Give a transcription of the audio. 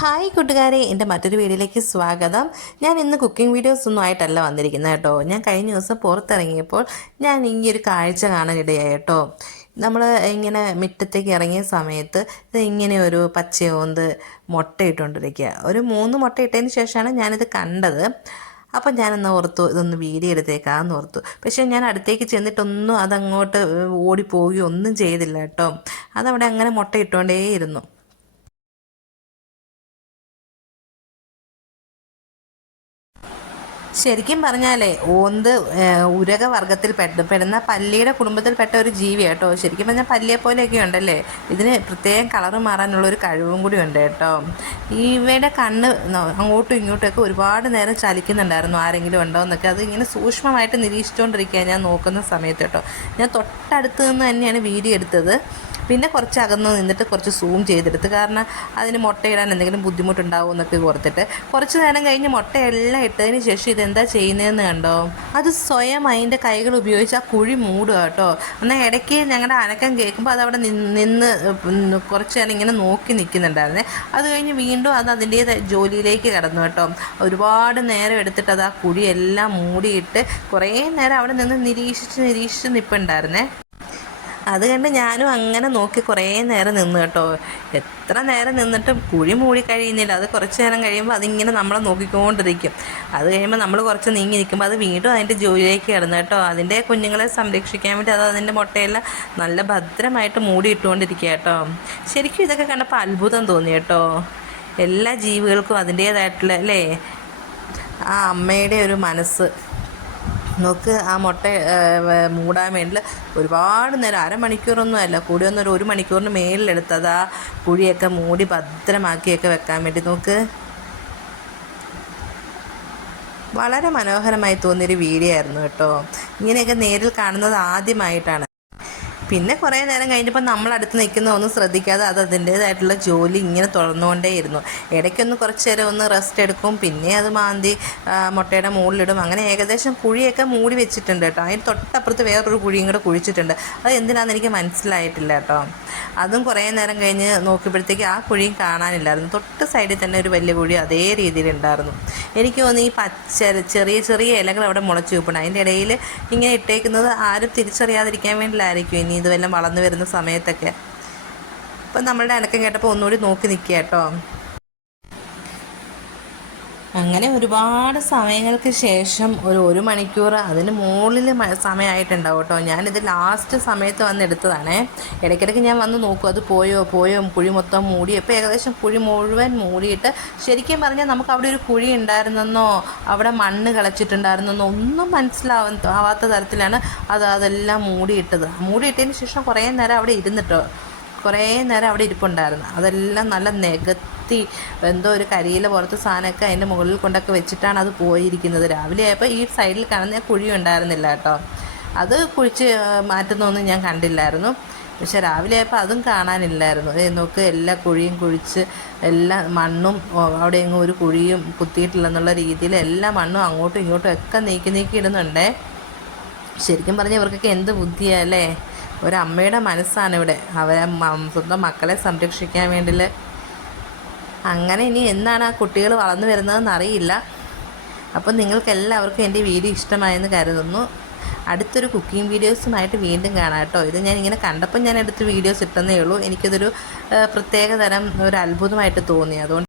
Hi കൂട്ടുകാരെ. എന്റെ മറ്റൊരു വീഡിയോയിലേക്ക് സ്വാഗതം. ഞാൻ ഇന്ന് കുക്കിംഗ് വീഡിയോസ് ഒന്നും ആയിട്ടല്ല വന്നിരിക്കുന്നത് കേട്ടോ. ഞാൻ കഴിഞ്ഞ ദിവസം പുറത്തിറങ്ങിയപ്പോൾ ഞാൻ ഈ കാഴ്ച കാണാനിടയായി കേട്ടോ. നമ്മൾ ഇങ്ങനെ മുറ്റത്തേക്ക് ഇറങ്ങിയ സമയത്ത് ഇത് ഇങ്ങനെ ഒരു പച്ചയോന്ത് മുട്ടയിട്ടുകൊണ്ടിരിക്കുക ഒരു മൂന്ന് മുട്ട ഇട്ടതിന് ശേഷമാണ് ഞാനിത് കണ്ടത്. അപ്പം ഞാനെന്ന് ഓർത്തു ഇതൊന്ന് വീഡിയോ എടുത്തേക്കാന്ന് ഓർത്തു. പക്ഷേ ഞാൻ അടുത്തേക്ക് ചെന്നിട്ടൊന്നും അതങ്ങോട്ട് ഓടിപ്പോവുകയോ ഒന്നും ചെയ്തില്ല കേട്ടോ. അതവിടെ അങ്ങനെ മുട്ട ഇട്ടുകൊണ്ടേയിരുന്നു. ശരിക്കും പറഞ്ഞാലേ ഓന്ത് ഉരക വർഗത്തിൽ പെടുന്ന പല്ലിയുടെ കുടുംബത്തിൽപ്പെട്ട ഒരു ജീവി കേട്ടോ. ശരിക്കും പറഞ്ഞാൽ പല്ലിയെ പോലെയൊക്കെ ഉണ്ടല്ലേ? ഇതിന് പ്രത്യേകം കളറ് മാറാനുള്ള ഒരു കഴിവും കൂടി ഉണ്ട് കേട്ടോ. ഇവയുടെ കണ്ണ് അങ്ങോട്ടും ഇങ്ങോട്ടും ഒക്കെ ഒരുപാട് നേരം ചലിക്കുന്നുണ്ടായിരുന്നു ആരെങ്കിലും ഉണ്ടോ എന്നൊക്കെ. അത് ഇങ്ങനെ സൂക്ഷ്മമായിട്ട് നിരീക്ഷിച്ചുകൊണ്ടിരിക്കുക ഞാൻ നോക്കുന്ന സമയത്ത് കേട്ടോ. ഞാൻ തൊട്ടടുത്ത് നിന്ന് തന്നെയാണ് വീഡിയോ എടുത്തത്. പിന്നെ കുറച്ച് അകന്ന് നിന്നിട്ട് കുറച്ച് സൂം ചെയ്തെടുത്ത്. കാരണം അതിന് മുട്ടയിടാൻ എന്തെങ്കിലും ബുദ്ധിമുട്ടുണ്ടാവും എന്നൊക്കെ ഓർത്തിട്ട്. കുറച്ച് നേരം കഴിഞ്ഞ് മുട്ടയെല്ലാം ഇട്ടതിന് ശേഷം ഇതെന്താ ചെയ്യുന്നതെന്ന് കണ്ടോ? അത് സ്വയം അതിന്റെ കൈകൾ ഉപയോഗിച്ച് ആ കുഴി മൂടുക കേട്ടോ. എന്നാൽ ഇടയ്ക്ക് ഞങ്ങളുടെ അനക്കം കേൾക്കുമ്പോൾ അത് അവിടെ നിന്ന് കുറച്ച് നേരം ഇങ്ങനെ നോക്കി നിൽക്കുന്നുണ്ടായിരുന്നേ. അത് കഴിഞ്ഞ് വീണ്ടും അത് അതിന്റെ ജോലിയിലേക്ക് കടന്നു കേട്ടോ. ഒരുപാട് നേരം എടുത്തിട്ട് അത് ആ കുഴിയെല്ലാം മൂടിയിട്ട് കുറേ നേരം അവിടെ നിന്ന് നിരീക്ഷിച്ച് നിരീക്ഷിച്ച് നിൽപ്പുണ്ടായിരുന്നേ അത് കണ്ട് ഞാനും അങ്ങനെ നോക്കി കുറേ നേരം നിന്ന് കേട്ടോ. എത്ര നേരം നിന്നിട്ടും കുഴി മൂടി കഴിയുന്നില്ല. അത് കുറച്ച് നേരം കഴിയുമ്പോൾ അതിങ്ങനെ നമ്മളെ നോക്കിക്കൊണ്ടിരിക്കും. അത് കഴിയുമ്പോൾ നമ്മൾ കുറച്ച് നീങ്ങി നിൽക്കുമ്പോൾ അത് വീണ്ടും അതിന്റെ ജോലിയിലേക്ക് കിടന്നു കേട്ടോ. അതിന്റെ കുഞ്ഞുങ്ങളെ സംരക്ഷിക്കാൻ വേണ്ടി അത് അതിന്റെ മുട്ടയെല്ലാം നല്ല ഭദ്രമായിട്ട് മൂടി ഇട്ടുകൊണ്ടിരിക്കുക കേട്ടോ. ശരിക്കും ഇതൊക്കെ കണ്ടപ്പോൾ അത്ഭുതം തോന്നി കേട്ടോ. എല്ലാ ജീവികൾക്കും അതിന്റേതായിട്ടുള്ള അല്ലേ? ആ അമ്മയുടെ ഒരു മനസ്സ്. നോക്ക് ആ മുട്ട മൂടാൻ വേണ്ടി ഒരുപാട് നേരം അരമണിക്കൂറൊന്നും അല്ല കൂടി ഒന്നൊരു ഒരു മണിക്കൂറിന് മേലിലെടുത്തത് ആ കുഴിയൊക്കെ മൂടി ഭദ്രമാക്കിയൊക്കെ വെക്കാൻ വേണ്ടി. നോക്ക്. വളരെ മനോഹരമായി തോന്നിയൊരു വീഡിയോ ആയിരുന്നു കേട്ടോ. ഇങ്ങനെയൊക്കെ നേരിൽ കാണുന്നത് ആദ്യമായിട്ടാണ്. പിന്നെ കുറേ നേരം കഴിഞ്ഞപ്പോൾ നമ്മൾ അടുത്ത് നിൽക്കുന്ന ഒന്നും ശ്രദ്ധിക്കാതെ അത് അതിന്റേതായിട്ടുള്ള ജോലി ഇങ്ങനെ തുറന്നുകൊണ്ടേയിരുന്നു. ഇടയ്ക്കൊന്ന് കുറച്ച് നേരം ഒന്ന് റെസ്റ്റ് എടുക്കും പിന്നെ അത് മാന്തി മുട്ടയുടെ മുകളിലിടും. അങ്ങനെ ഏകദേശം കുഴിയൊക്കെ മൂടി വെച്ചിട്ടുണ്ട് കേട്ടോ. അതിന് തൊട്ടപ്പുറത്ത് വേറൊരു കുഴിയും കൂടെ കുഴിച്ചിട്ടുണ്ട്. അത് എന്തിനാണെന്ന് എനിക്ക് മനസ്സിലായിട്ടില്ല കേട്ടോ. അതും കുറേ നേരം കഴിഞ്ഞ് നോക്കിയപ്പോഴത്തേക്ക് ആ കുഴിയും കാണാനില്ലായിരുന്നു. തൊട്ട് സൈഡിൽ തന്നെ ഒരു വലിയ കുഴി അതേ രീതിയിലുണ്ടായിരുന്നു. എനിക്ക് തോന്നുന്നു ഈ പച്ച ചെറിയ ചെറിയ ഇലകൾ അവിടെ മുളച്ച് വെക്കണം അതിന്റെ ഇടയിൽ ഇങ്ങനെ ഇട്ടേക്കുന്നത് ആരും തിരിച്ചറിയാതിരിക്കാൻ വേണ്ടിയിലായിരിക്കും ഇനി ഇത് വല്ലതും വളർന്നു വരുന്ന സമയത്തൊക്കെ. അപ്പം നമ്മളുടെ അനക്കം കേട്ടപ്പോൾ ഒന്നുകൂടി നോക്കി നിൽക്കുക കേട്ടോ. അങ്ങനെ ഒരുപാട് സമയങ്ങൾക്ക് ശേഷം ഒരു ഒരു മണിക്കൂർ അതിന് മുകളിൽ സമയമായിട്ടുണ്ടാവും കേട്ടോ. ഞാനിത് ലാസ്റ്റ് സമയത്ത് വന്ന് എടുത്തതാണേ. ഇടയ്ക്കിടയ്ക്ക് ഞാൻ വന്ന് നോക്കും അത് പോയോ പോയോ കുഴി മൊത്തം മൂടി. ഇപ്പോൾ ഏകദേശം കുഴി മുഴുവൻ മൂടിയിട്ട് ശരിക്കും പറഞ്ഞാൽ നമുക്ക് അവിടെ ഒരു കുഴി ഉണ്ടായിരുന്നെന്നോ അവിടെ മണ്ണ് കളച്ചിട്ടുണ്ടായിരുന്നെന്നോ ഒന്നും മനസ്സിലാവാൻ ആവാത്ത തരത്തിലാണ് അത് അതെല്ലാം മൂടിയിട്ടത്. മൂടിയിട്ടതിന് ശേഷം കുറേ നേരം അവിടെ ഇരുന്നിട്ടോ? കുറേ നേരം അവിടെ ഇരിപ്പുണ്ടായിരുന്നു. അതെല്ലാം നല്ല നികത്തി എന്തോ ഒരു കരിയില പുറത്ത് സാധനമൊക്കെ അതിന്റെ മുകളിൽ കൊണ്ടൊക്കെ വെച്ചിട്ടാണ് അത് പോയിരിക്കുന്നത്. രാവിലെ ആയപ്പോൾ ഈ സൈഡിൽ കാണുന്ന കുഴി ഉണ്ടായിരുന്നില്ല കേട്ടോ. അത് കുഴിച്ച് മാറ്റുന്നൊന്നും ഞാൻ കണ്ടില്ലായിരുന്നു. പക്ഷെ രാവിലെ ആയപ്പോൾ അതും കാണാനില്ലായിരുന്നു. ഏ നോക്ക് എല്ലാ കുഴിയും കുഴിച്ച് എല്ലാ മണ്ണും അവിടെ എങ്ങും ഒരു കുഴിയും കുത്തിയിട്ടില്ലെന്നുള്ള രീതിയിൽ എല്ലാ മണ്ണും അങ്ങോട്ടും ഇങ്ങോട്ടും ഒക്കെ നീക്കി നീക്കി ഇടുന്നുണ്ടേ. ശരിക്കും പറഞ്ഞാൽ ഇവർക്കൊക്കെ എന്ത് ബുദ്ധിയല്ലേ ഒരമ്മയുടെ മനസ്സാണ് ഇവിടെ അവരെ സ്വന്തം മക്കളെ സംരക്ഷിക്കാൻ വേണ്ടിയിൽ അങ്ങനെ ഇനി എന്നാണ് ആ കുട്ടികൾ വളർന്നു വരുന്നതെന്ന് അറിയില്ല. അപ്പം നിങ്ങൾക്കെല്ലാവർക്കും എന്റെ വീഡിയോ ഇഷ്ടമായെന്ന് കരുതുന്നു. അടുത്തൊരു കുക്കിംഗ് വീഡിയോസുമായിട്ട് വീണ്ടും കാണാം കേട്ടോ. ഇത് ഞാൻ ഇങ്ങനെ കണ്ടപ്പോൾ ഞാൻ എടുത്ത് വീഡിയോസ് ഇട്ടെന്നേ ഉള്ളൂ. എനിക്കിതൊരു പ്രത്യേക തരം ഒരു അത്ഭുതമായിട്ട് തോന്നി. അതുകൊണ്ട്